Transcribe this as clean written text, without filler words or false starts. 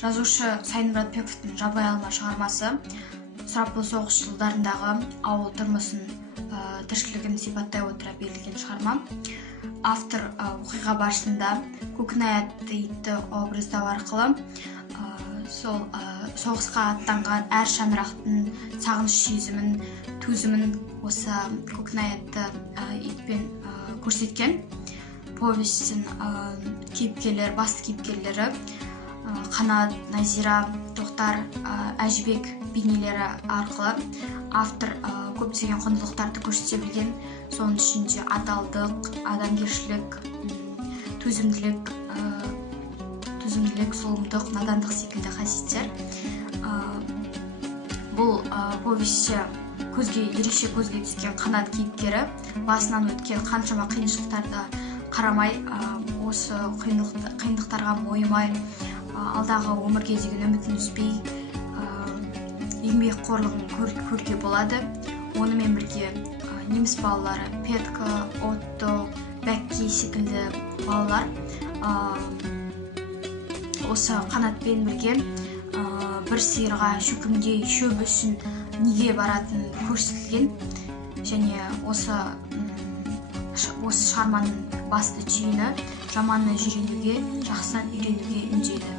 Жазушы Сайын Мұратбековтың «Жабайы алма» шығармасы сұрапыл соғыс жылдарындағы ауыл тұрмысын, тіршілігін сипаттай отыра берілген шығарма. Автор оқиға барысында Көкнай атты итті образдау арқылы сол соғысқа аттанған әр шаңырақтың сағыныш сезімін, төзімін осы Көкнай атты итпен көрсеткен. Повестің басты кейіпкерлері Қанат, Назира, Тоқтар, Әжібек бейнелері арқылы автор көптеген құндылықтарды көрсете білген. Соның ішінде адалдық, адамгершілік, төзімділік, зұлымдық, надандық секілді қасиеттер. Бұл повестте ерекше көзге түскен Қанат кейіпкері басынан өткен қаншама қиыншылықтарды қарамай, осы қиындықтарға мойымай, алдағы өмірге деген үмітін үзбей, еңбекқорлығын көруге болады. Онымен бірге неміс балалары Петка, Отто, Бәкке секілді балалар осы Қанатпен бірге бір сиырға шөкімдей шөп үшін неге баратын көрсетілген. Және осы шығарманың басты түйіні жаманнан жиренуге, жақсыдан үйренуге үндейді.